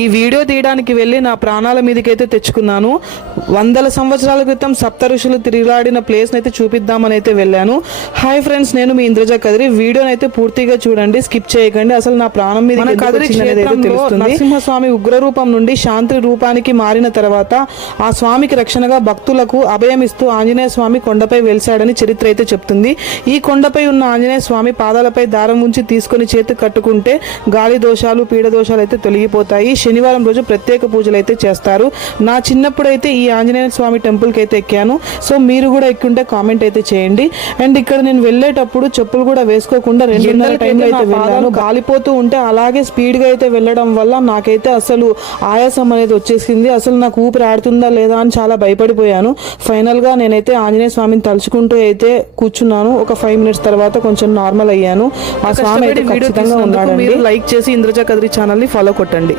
ఈ వీడియో తీయడానికి వెళ్ళి నా ప్రాణాల మీదకైతే తెచ్చుకున్నాను. వందల సంవత్సరాల క్రితం సప్త ఋషులు తిరిగాడిన ప్లేస్ అయితే చూపిద్దామని అయితే వెళ్ళాను. హాయ్ ఫ్రెండ్స్, నేను మీ ఇంద్రజ కదిరి. వీడియోని అయితే పూర్తిగా చూడండి, స్కిప్ చేయకండి. అసలు నా ప్రాణం మీద నరసింహస్వామి ఉగ్ర రూపం నుండి శాంతి రూపానికి మారిన తర్వాత ఆ స్వామికి రక్షణగా భక్తులకు అభయం ఇస్తూ ఆంజనేయ స్వామి కొండపై వెలిశాడని చరిత్ర అయితే చెప్తుంది. ఈ కొండపై ఉన్న ఆంజనేయ స్వామి పాదాలపై దారం ఉంచి తీసుకొని చేతి కట్టుకుంటే గాలి దోషాలు, పీడ దోషాలు అయితే తొలగిపోతాయి. శనివారం రోజు ప్రత్యేక పూజలు అయితే చేస్తారు. నా చిన్నప్పుడు అయితే ఈ ఆంజనేయ స్వామి టెంపుల్కి అయితే ఎక్కాను. సో మీరు కూడా ఎక్కుంటే కామెంట్ అయితే చేయండి. అండ్ ఇక్కడ నేను వెళ్ళేటప్పుడు చెప్పులు కూడా వేసుకోకుండా 2:30 టైంలో అయితే వెళ్ళాను. గాలిపోతూ ఉంటే అలాగే స్పీడ్గా అయితే వెళ్ళడం వల్ల నాకైతే అసలు ఆయాసం అనేది వచ్చేసింది. అసలు నాకు ఊపిరి ఆడుతుందా లేదా అని చాలా భయపడిపోయాను. ఫైనల్గా నేనైతే ఆంజనేయ స్వామిని తలుచుకుంటూ అయితే కూర్చున్నాను. ఒక 5 మినిట్స్ తర్వాత కొంచెం నార్మల్ అయ్యాను. ఆ స్వామి అయితే ఖచ్చితంగా ఉన్నాడండి. మీరు లైక్ చేసి ఇంద్రజ కదిరి ఛానల్ని ఫాలో కొట్టండి.